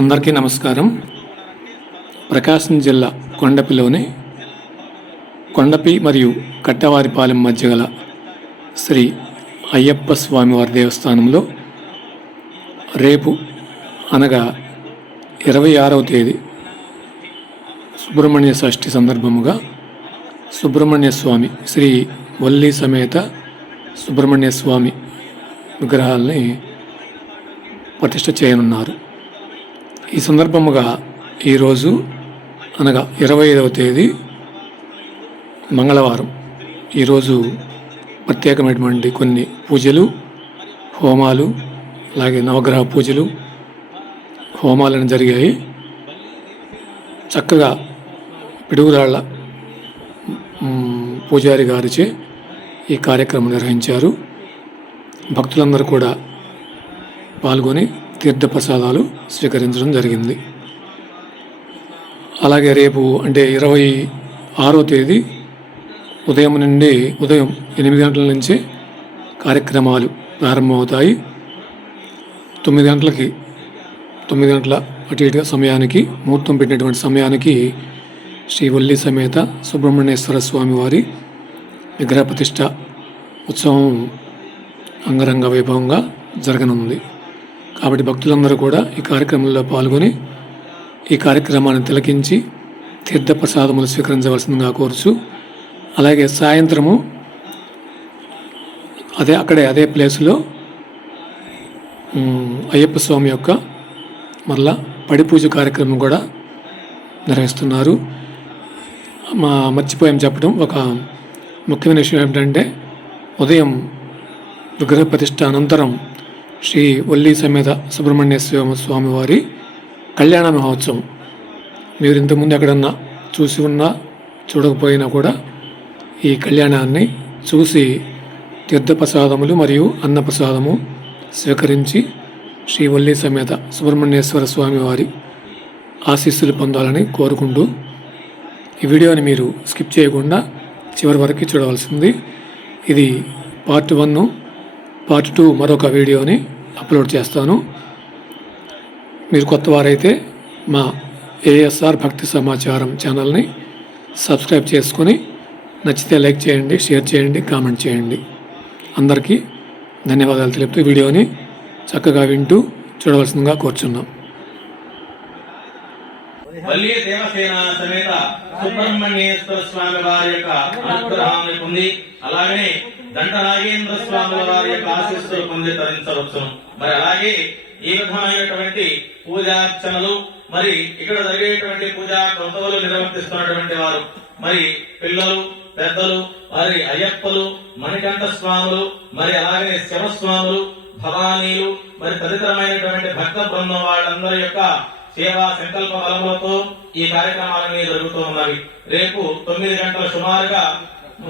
అందరికీ నమస్కారం. ప్రకాశం జిల్లా కొండపిలోని కొండపి మరియు కట్టవారిపాలెం మధ్య గల శ్రీ అయ్యప్ప స్వామివారి దేవస్థానంలో రేపు అనగా ఇరవై ఆరవ తేదీ సుబ్రహ్మణ్య షష్ఠి సందర్భముగా సుబ్రహ్మణ్య స్వామి శ్రీ వల్లి సమేత సుబ్రహ్మణ్య స్వామి విగ్రహాల్ని ప్రతిష్ట చేయనున్నారు. ఈ సందర్భముగా ఈరోజు అనగా ఇరవై ఐదవ తేదీ మంగళవారం. ఈరోజు ప్రత్యేకమైనటువంటి కొన్ని పూజలు హోమాలు అలాగే నవగ్రహ పూజలు హోమాలను జరిగాయి. చక్కగా పిడుగురాళ్ళ పూజారి గారిచే ఈ కార్యక్రమం నిర్వహించారు. భక్తులందరూ కూడా పాల్గొని తీర్థప్రసాదాలు స్వీకరించడం జరిగింది. అలాగే రేపు అంటే ఇరవై ఆరో తేదీ ఉదయం నుండి ఉదయం ఎనిమిది గంటల నుంచి కార్యక్రమాలు ప్రారంభమవుతాయి. తొమ్మిది గంటలకి తొమ్మిది గంటల అటు ఇటుగా సమయానికి ముహూర్తం పెట్టినటువంటి సమయానికి శ్రీ వల్లి సమేత సుబ్రహ్మణ్యేశ్వర స్వామి వారి విగ్రహ ప్రతిష్ట ఉత్సవం అంగరంగ వైభవంగా జరగనుంది. కాబట్టి భక్తులందరూ కూడా ఈ కార్యక్రమంలో పాల్గొని ఈ కార్యక్రమాన్ని తిలకించి తీర్థప్రసాదములు స్వీకరించవలసిందిగా కోరుచు. అలాగే సాయంత్రము అదే అక్కడే అదే ప్లేస్లో అయ్యప్ప స్వామి యొక్క మరలా పడి పూజ కార్యక్రమం కూడా నిర్వహిస్తున్నారు. మా మర్చిపోయాం చెప్పడం ఒక ముఖ్యమైన విషయం ఏమిటంటే ఉదయం విగ్రహ ప్రతిష్ట అనంతరం శ్రీ వల్లి సమేత సుబ్రహ్మణ్య స్వామివారి కళ్యాణ మహోత్సవం. మీరు ఇంతకుముందు ఎక్కడన్నా చూసి ఉన్నా చూడకపోయినా కూడా ఈ కళ్యాణాన్ని చూసి తీర్థప్రసాదములు మరియు అన్నప్రసాదము స్వీకరించి శ్రీ వల్లి సమేత సుబ్రహ్మణ్యేశ్వర స్వామివారి ఆశీస్సులు పొందాలని కోరుకుంటూ ఈ వీడియోని మీరు స్కిప్ చేయకుండా చివరి వరకు చూడవలసింది. ఇది పార్ట్ వన్. పార్ట్ టూ మరొక వీడియోని అప్లోడ్ చేస్తాను. మీరు కొత్త వారైతే మా ఏఎస్ఆర్ భక్తి సమాచారం ఛానల్ని సబ్స్క్రైబ్ చేసుకొని నచ్చితే లైక్ చేయండి షేర్ చేయండి కామెంట్ చేయండి. అందరికీ ధన్యవాదాలు తెలుపుతూ వీడియోని చక్కగా వింటూ చూడవలసిందిగా కోరుచున్నాం. బల్లి దేవసేన సమేత సుబ్రహ్మణ్యేశ్వర స్వామి వారి యొక్క అనుగ్రహాన్ని పొంది అలాగనే దండ నాగేంద్ర స్వామి వారి యొక్క ఆశీస్సులు పొంది తరించవచ్చు మరి అలాగే ఈ విధమైనటువంటి పూజార్చనలు మరి ఇక్కడ జరిగేటువంటి పూజా కృతవులు నిర్వర్తిస్తున్నటువంటి వారు మరి పిల్లలు పెద్దలు మరి అయ్యప్పలు మణికంఠ స్వాములు మరి అలాగే శివస్వాములు భవానీలు మరి తదితరమైనటువంటి భక్త బృందం వాళ్ళందరి యొక్క సేవా సంకల్ప బలములతో ఈ కార్యక్రమాలన్నీ జరుగుతూ ఉన్నవి. రేపు తొమ్మిది గంటల సుమారుగా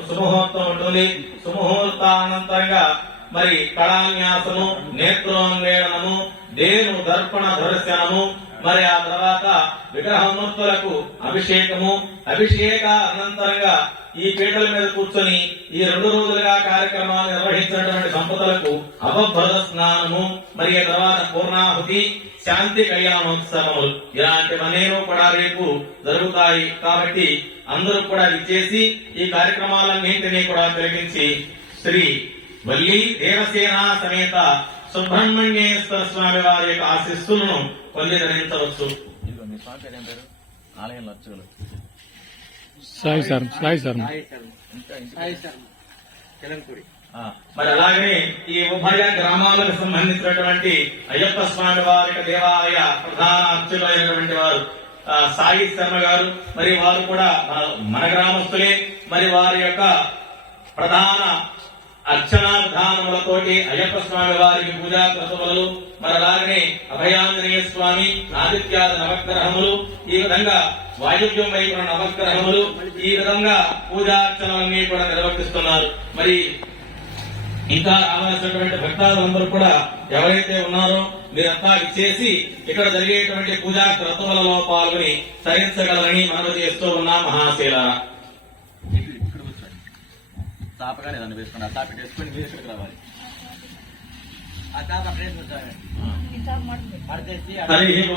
సుముహూర్తం ఉంటుంది సుముహూర్తానంతరంగా మరి కళాన్యాసము నేత్రోన్వేళనము దేను దర్పణ దర్శనము మరి ఆ తర్వాత విగ్రహమూర్తులకు అభిషేకము. అభిషేక అనంతరంగా ఈ పీటల మీద కూర్చొని ఈ రెండు రోజులుగా కార్యక్రమాలు నిర్వహించినటువంటి దంపతులకు అవభ్రద స్నానము మరి తర్వాత పూర్ణాహుతి శాంతి కళ్యాణోత్సవములు ఇలాంటివన్నేనో కూడా రేపు జరుగుతాయి. కాబట్టి అందరూ కూడా విచ్చేసి ఈ కార్యక్రమాలన్నింటినీ కూడా తిలకించి శ్రీ వల్లి దేవసేన సమేత సుబ్రహ్మణ్యేశ్వర స్వామి వారి యొక్క ఆశీస్సులను పొంది ధరించవచ్చు. సాయి సార్ సాయి సార్ ఇంకా ఇంటి ఆ, మరి అలాగనే ఈ ఉభయ గ్రామాలకు సంబంధించినటువంటి అయ్యప్ప స్వామి వారి దేవాలయ ప్రధాన అర్చులైనటువంటి వారు సాయి శర్మ గారు మరి వారు కూడా మన- మన గ్రామస్తులే. మరి వారి యొక్క ప్రధాన అర్చనా విధానములతోటి అయ్యప్ప స్వామి వారికి పూజా క్రతువులు మరి అలాగనే అభయాంజనేయ స్వామి ఆదిత్యాది నవగ్రహములు ఈ విధంగా వాయువ్యం వైపున నవగ్రహములు ఈ విధంగా పూజార్చనలన్నీ కూడా నిర్వర్తిస్తున్నారు. మరి ఇంకా రావాల్సినటువంటి భక్తాదులందరూ కూడా ఎవరైతే ఉన్నారో మీరంతా ఇచ్చేసి ఇక్కడ జరిగేటువంటి పూజా క్రతువులలో పాల్గొని తరించగలరని మనవి చేస్తూ ఉన్నాం మహాశీల. వేసుకోండి తాపి వేసుకొని మీరు రావాలి. అక్కడే మీరు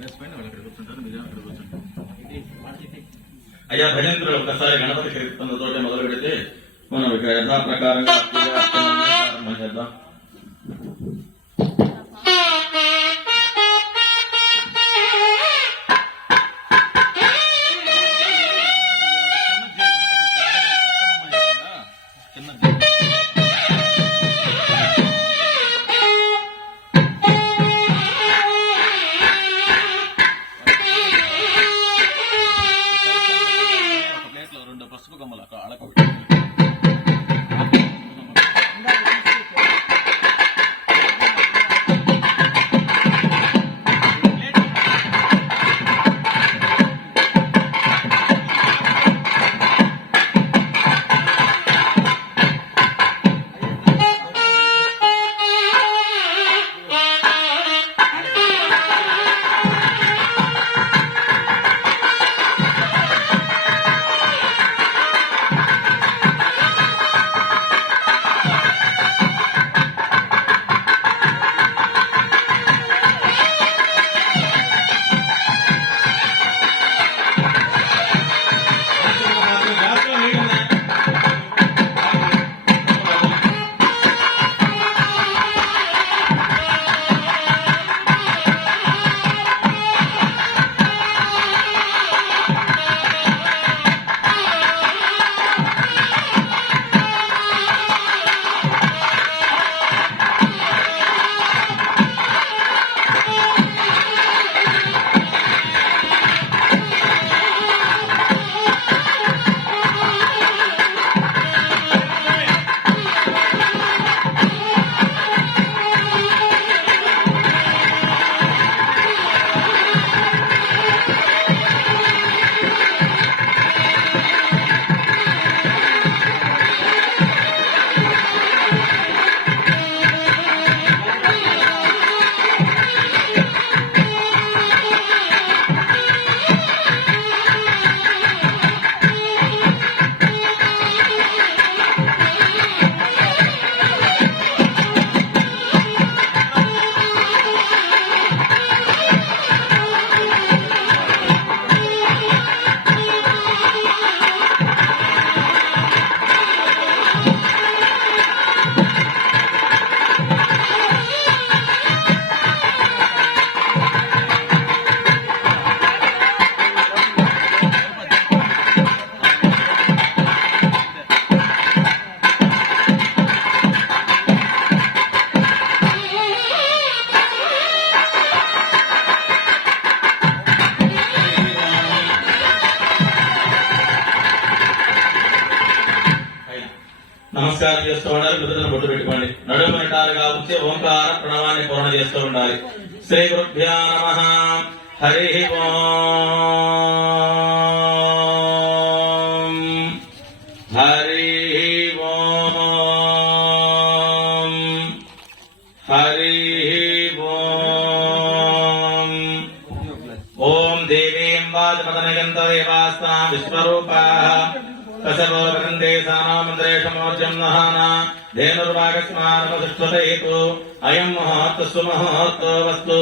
వేసిపోయినా వాళ్ళు అక్కడ కూర్చుంటారు మీరు అక్కడ కూర్చుంటారు. అయ్యా భజంతులు ఒకసారి గణపతి కీర్తనతో మొదలు పెడితే మనం ఇక యథాప్రకారంగా ప్రారంభం చేద్దాం శ్రీ గురుభ్యా నమ హరి ఓం హరి ఓం హరి ఓం ఓం దేవీం వాజపదనగంతదేవాస్తా విశ్వరూపా కసవో వదందే సానామంత్రేషమోర్జం నహాన ధేనుర్వాగస్మానమసుష్వతేతు అయం ముహూర్తస్సు ముహూర్తో వస్తు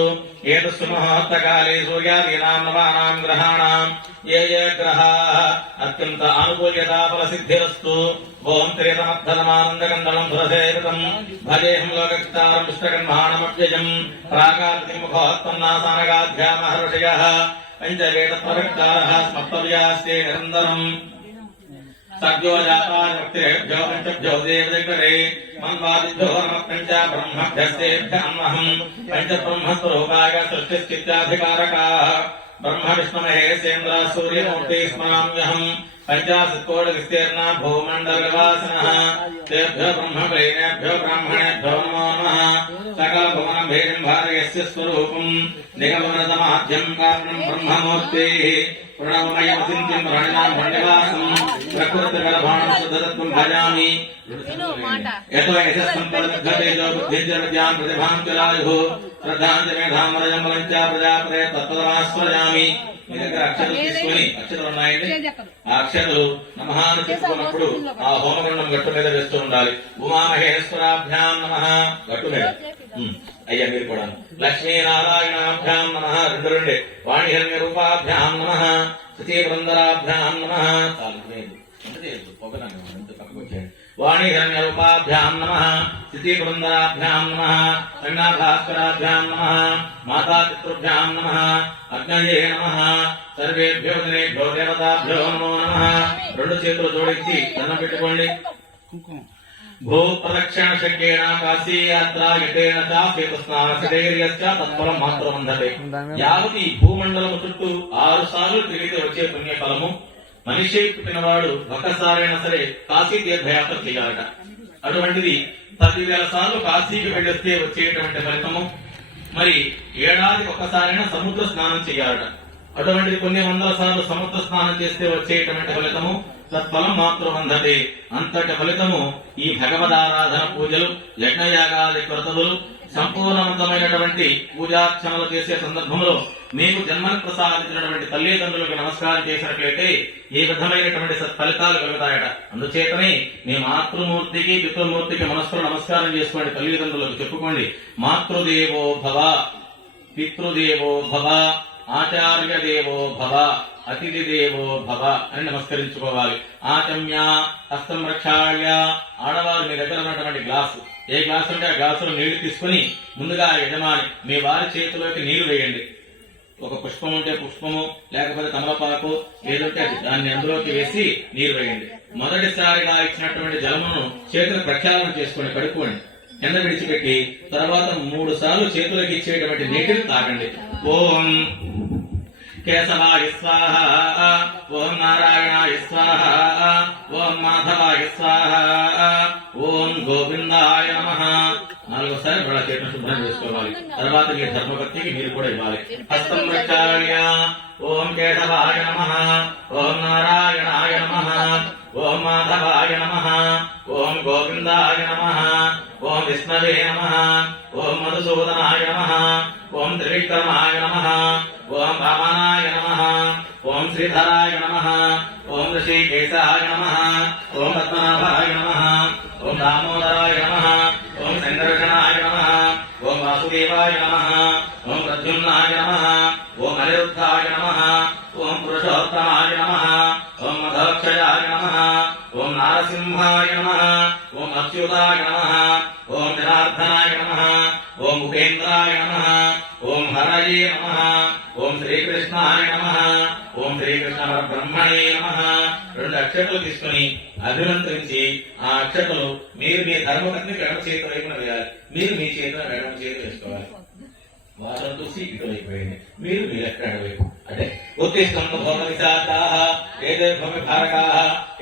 ఏతస్సు ముహూర్తకాలే సూర్యాదీనాం నవానాం గ్రహాణాం ఏ ఏ గ్రహాः అత్యంత ఆనుకూల్యతా ఫలసిద్ధిరస్తు ఓం త్రేతమర్థనమానందకందనం సురసేవితం భజేహం లోకక్తారం పుస్తకన్మాణమవ్యజం ప్రాగాతి పంచవేద పంచవేదప్రవక్తారः స్మర్తవ్యాస్తే నిరంతరం सज्जो जाता युक्तिरेभ्यो पञ्चभ्यो देवदिकरे मन्वादिभ्यो पञ्च ब्रह्मभ्यस्तेभ्यामहम् पञ्चब्रह्मस्वरूपाय सृष्टिस्थित्याधिकारकाः। ब्रह्म विष्णुमहेशेन्द्र सूर्यमूर्ति स्मराम्यहम् पञ्चाशत्कोटिविस्तीर्णा भूमण्डलवासिनः तेभ्यो ब्रह्मप्रेणेभ्यो ब्राह्मणेभ्यो नमो नमः। सकलभुवनभेन् भारयस्य स्वरूपम् निगमनतमाद्यम् कारणम् ब्रह्ममूर्तेः। నమః భజామి యతో యశస్సంపదగ్ధతేజో బుద్ధిర్జనజ్ఞాన్ ప్రతిభాం చలాయుః చ ప్రజాపతే మీ దగ్గర ఉన్నాయండి ఆ నమహాన్ని చెప్పుకున్నప్పుడు ఆ హోమగుండం గట్టు మీద వేస్తూ ఉండాలి ఉమామహేశ్వరాభ్యాం నమ గట్టు మీద అయ్యా మీరు కూడా లక్ష్మీనారాయణాభ్యాం నమ రెండు రెండే వాణిహిరణ్య రూపాభ్యాం నమ తృతీయ బృందరాభ్యాం నమ. చాలు రూపాభ్యాం నమ తృతీయ బృందరాభ్యాం నమ సంజ్ఞాభాస్కరాభ్యాం నమ మాతా నమ అగ్నయే నమ సర్వేభ్యో దినేభ్యో దేవతాభ్యో నమో నమ. రెండు చేతులు జోడించి దండం పెట్టుకోండి. కుంకుమ. భూ ప్రదక్షిణ శంకేన కాశీ యాత్ర యటేన తత్ఫలం మాత్రం అందతే యావతి భూమండలము చుట్టూ ఆరు సార్లు తిరిగితే వచ్చే పుణ్యఫలము. మనిషి పుట్టినవాడు ఒక్కసారైనా సరే కాశీ తీర్థయాత్ర చేయాలట. అటువంటిది పదివేల సార్లు కాశీకి వెళ్ళొస్తే వచ్చేటువంటి ఫలితము. మరి ఏడాది ఒక్కసారైనా సముద్ర స్నానం చేయాలట. అటువంటిది కొన్ని వందల సార్లు సముద్ర స్నానం చేస్తే వచ్చేటువంటి ఫలితము. తత్ఫలం మాత్రం అందతే అంతటి ఫలితము ఈ భగవదారాధన పూజలు యజ్ఞయాగాది క్రతువులు సంపూర్ణవంతమైనటువంటి పూజార్చనలు చేసే సందర్భంలో మీకు జన్మను ప్రసాదించినటువంటి తల్లిదండ్రులకు నమస్కారం చేసినట్లయితే ఏ విధమైనటువంటి సత్ఫలితాలు కలుగుతాయట. అందుచేతనే మీ మాతృమూర్తికి పితృమూర్తికి మనస్సులో నమస్కారం చేసుకోండి తల్లిదండ్రులకు చెప్పుకోండి. మాతృదేవో భవ పితృదేవో భవ ఆచార్య దేవో భవ. అతిథిదేవో భవ అని నమస్కరించుకోవాలి. ఆచమ్య హస్తం రక్షాళ్య ఆడవారు మీ దగ్గర ఉన్నటువంటి గ్లాసు. ఏ గ్లాసు ఉంటే ఆ గ్లాసులో నీళ్ళు తీసుకుని ముందుగా యజమాని మీ వారి చేతిలోకి నీళ్ళు వేయండి. ఒక పుష్పం ఉంటే పుష్పము లేకపోతే తమలపాకు ఏదంటే అది దాన్ని అందులోకి వేసి నీరు వేయండి. మొదటిసారిగా ఇచ్చినటువంటి జలమును చేతులు ప్రక్షాళన చేసుకొని కడుక్కోండి. కింద విడిచిపెట్టి తర్వాత మూడు సార్లు చేతులకు ఇచ్చేటువంటి నీటిని తాగండి. ఓం కేశవాయ స్వాహ ఓం నారాయణాయ స్వాహ ఓం మాధవాయ స్వాహ ఓం గోవిందాయ నమ నాలుగోసారి వాళ్ళ చేతులు శుభ్రం చేసుకోవాలి. తర్వాత మీ ధర్మభక్తికి మీరు కూడా ఇవ్వాలి. హస్తం ప్రచార్య ఓం కేశవాయ నమ ఓం నారాయణాయ నమ ఓం మాధవాయ నమ ఓం గోవిందాయ నమ ఓం విష్ణవే నమ నమ. ఓం హరయే నమ. ఓం శ్రీకృష్ణాయ నమ. ఓం శ్రీకృష్ణ బ్రహ్మణే నమ. రెండు అక్షతలు తీసుకుని అభినందించి ఆ అక్షతలు మీరు మీ ధర్మపత్నికి ఎడమ చేతి వైపున వేయాలి. మీరు మీ చేతిలో ఎడమ చేతి వేసుకోవాలి. వాళ్ళని చూసి ఇటువైపోయింది మీరు మీ ఎక్కడ వైపు. అంటే ఉత్తిష్టం భోగ ఏ దేశ భూమి భారక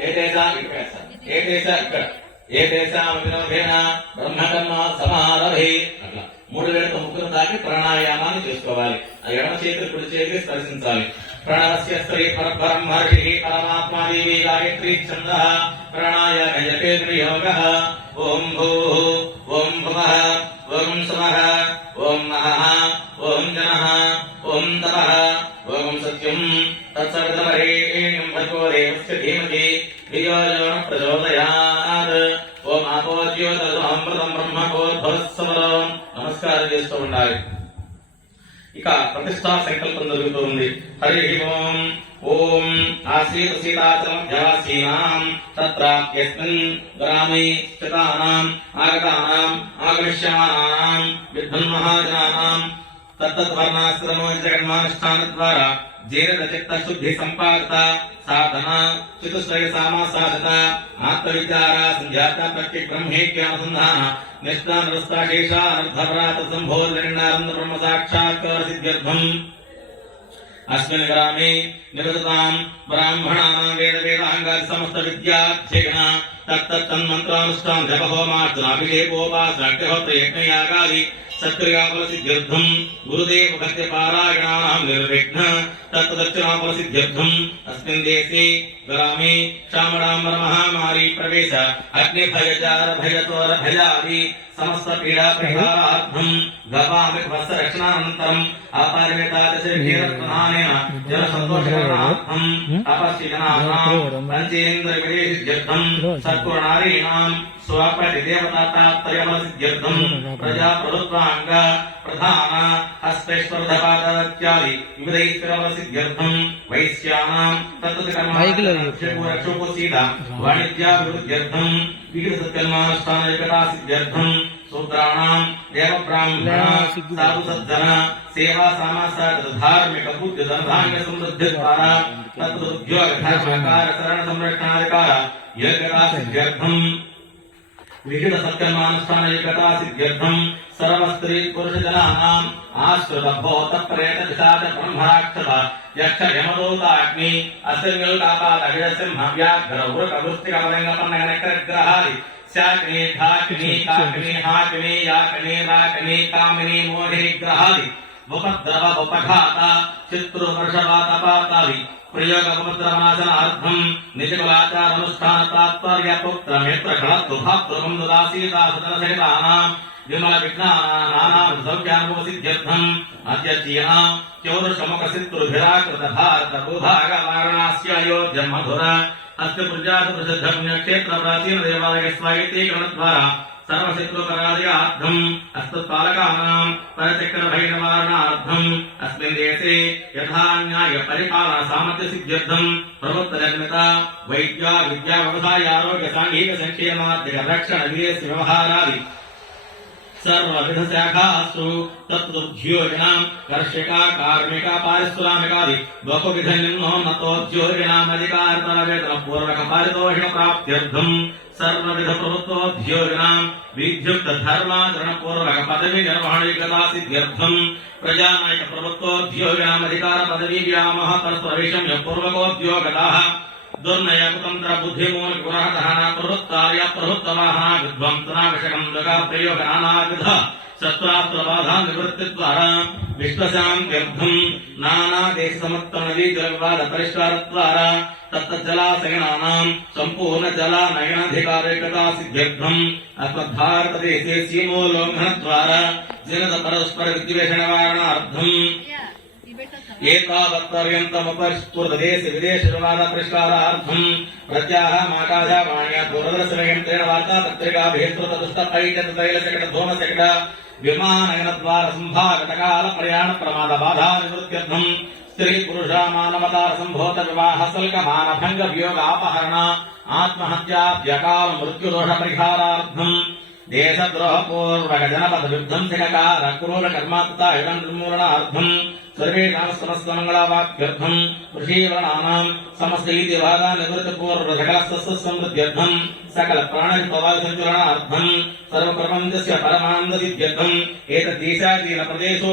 ఏ దేశ ఇక్కడ. ఏ దేశ ఇక్కడ ఏదేశా వినోదేన? బ్రహ్మకర్మ సమారభే. అట్లా. మూడు వేల ముగ్గురు దాటి ప్రాణాయామాన్ని చేసుకోవాలి. ఆ ఎడమ చేతులు కుడి చేతి స్పర్శించాలి. ప్రణవస్య స్త్రీ పరబ్రహ్మ హర్షి పరమాత్మా గాయత్రీ ఛంద ప్రాణాయ జపే యోగ ఓం భూ ప్రతిష్టా సంకల్పం జరుగుతుంది హరి ఓం ఓం ఆశ్రీత సీతాచలమధ్యాసీనాం తత్ర యస్మిన్ గ్రామే స్థితానాం ఆగతానాం ఆగమిష్యమానాం విద్వన్మహాజనానాం తత్తద్వర్ణాశ్రమో जेन रचित शुद्धि संपादता, साधना, चतुष्टय सामा साधता आत्मविचार संध्याता प्रत्य ब्रह्मे के अनुसंधान निष्ठान केशा धर्रात संभोज निर्णारंद ब्रह्म साक्षात्कार सिद्ध्यर्थम अस्मिन् ग्रामे निरतताम् ब्राह्मणानाम् वेद वेदाङ्गानि समस्त विद्याध्यघना तत्तत् तन्मन्त्रानुष्ठान जप सत्क्रियाफलसिद्ध्यर्थम् गुरुदेवभक्त्यपारायणानाम् निर्विघ्न तत्तदक्षिणाफलसिद्ध्यर्थम् अस्मिन् देशे ग्रामे क्षामडाम्बर महामारी प्रवेश अग्निभयचार भयतोर भयादि समस्तपीडापरिहारार्थम् गवामृतवत्सरक्षणानन्तरम् अपरिमितादशेन जनसन्तोषकरणार्थम् तपस्विजनानाम् पञ्चेन्द्रविरेजित्यर्थम् सत्पुरनारीणाम् स्वप्रतिदेवतात्पर्यमसिद्ध्यर्थम् प्रजाप्रभुत्वाङ्ग प्रधान हस्तैश्वरधपादात्यादि विविधैश्वरमसिद्ध्यर्थम् वैश्यानाम् तत्कर्मक्षोपसीता वाणिज्याभिवृद्ध्यर्थम् विकृतकर्मानुष्ठानजगतासिद्ध्यर्थम् శూద్రాణాం దేవ బ్రాహ్మణ సాధు సజ్జన సేవా సమాసాగత ధార్మిక బుద్ధి ధనధాన్య సమృద్ధి ద్వారా తద్వుద్యోగ ధర్మకార శరణ సంరక్షణాధికార యోగ్యతాసిద్ధ్యర్థం విహిత సత్కర్మానుష్ఠాన సిద్ధ్యర్థం పురుష జనానాం ఆశ్రిత భూత ప్రేత పిశాచ బ్రహ్మరాక్షస యక్ష యమదూతాగ్ని అశ్విల్కాపాద అభిడ సింహ వ్యాఘ్ర ఉరక వృష్టిక రాకిని కామిని మోహిని గ్రహాది चाकने, धाकने, काकने, हाकने, याकने, राकने, कामने, मोहे, ग्रहादि। वपद्रव वपघात चित्रुवर्षवातपातादि प्रयोगपद्रमासन अर्धम् निजगुलाचारनुष्ठानतात्पर्यपुत्रमित्रक्षणत्वभातृकम् दुदासीता सुतरसहितानाम् विमलविघ्नानानासौज्ञानुभवसिद्ध्यर्थम् अद्य चीना चौरशमुखसित्रुभिराकृतभारतभूभागवारणास्य अयोध्यमधुर భారత భూభాగ ప్రాచీన దేవాలయ స్వాయత్తీకరణ ద్వారా సర్వశత్రుపరాజయార్థం అస్తత్పాలకానాం పరచక్ర భైరవారణార్థం అస్మిన్ దేశే యథా పరిపాలన సామర్థ్య సిద్ధ్యర్థం నిర్మిత వైద్య విద్యా వ్యవసాయ ఆరోగ్య సాంఘిక సంక్షేమార్థిక రక్షణ విదేశ వ్యవహారాది सर्वविधशाखास्तु तत्तुर्ज्योरिणाम् कर्षिका कार्मिका पारिश्रामिकादि बहुविधनिम्नोन्नतोद्योरिणामधिकारतरवेतनपूर्वकपारितोषणप्राप्त्यर्थम् सर्वविधप्रभुत्वोद्योगिनाम् विद्युक्तधर्माचरणपूर्वकपदविनिर्वहणैकदासिद्ध्यर्थम् प्रजानायकप्रभुत्वोद्योगिनामधिकारपदवीव्यामः तत्प्रवेशम् यः पूर्वकोद्योगदाः दुर्नयकुतन्त्र बुद्धिमूलगुणाधानाप्रहृत्तार्य प्रहृत्तवाहा विद्वन्तनाविषकम् जगाप्रयोग अनाविध शस्त्रास्त्रबाधा सिद्ध्यर्थम् अस्मद्भारतदेशे सीमोल्लङ्घनद्वारा जनतपरस्परविद्वेषणवारणार्थम् ఏతావత్పర్యంతముపరిస్ఫురదేశ విదేశ వివాద పరిష్కారార్థం ప్రత్యాహమాకాశవాణ్య దూరదర్శనయంత్రేణ వార్తా పత్రికా భేస్తృత దుష్ట పైచత తైల శకట ధూమ శకట విమానయన ద్వార ప్రయాణ ప్రమాద బాధా నివృత్త్యర్థం స్త్రీ పురుష మానవతార సంభూత వివాహ సల్క మానభంగ వియోగ అపహరణ ఆత్మహత్యాద్యకాల మృత్యుదోష పరిహారార్థం దేశద్రోహ పూర్వక జనపద క్రూర కర్మాత్త ఇదం నిర్మూలనార్థం సర్వేషాం సమస్త ఋషీవరణానాం సమస్త ఈతి వాదా సమృద్ధ్యర్థం సకల ప్రాణ ప్రదేశో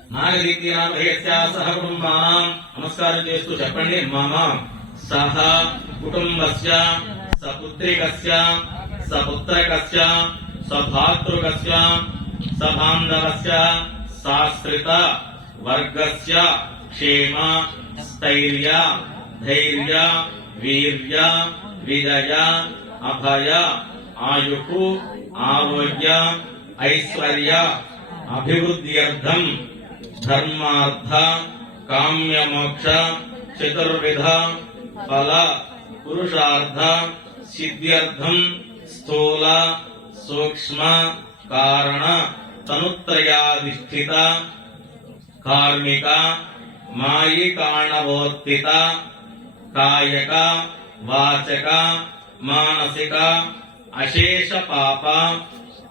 నాగదీప్తి నామధేయస్య సహ కుటుంబానాం నమస్కారం చేస్తూ చెప్పండి మమ సహ కుటుంబస్య సపుత్రికస్య సపుత్రకస్య సభాతృకస్య సబాంధవస్య సాశ్రిత వర్గస్య క్షేమ స్థైర్య ధైర్య వీర్య విజయ అభయ ఆయు ఆరోగ్య ఐశ్వర్య అభివృద్ధ్యర్థం धर्मार्थ काम्य मोक्ष चतुर्विध, फल, पुरुषार्थ सिद्ध्यर्थम स्थूल, सूक्ष्म, कारण, तनुत्रयाधिष्ठिता, कार्मिका मायी कारणवोत्थिता कायका, वाचका, मानसिका, अशेष पापा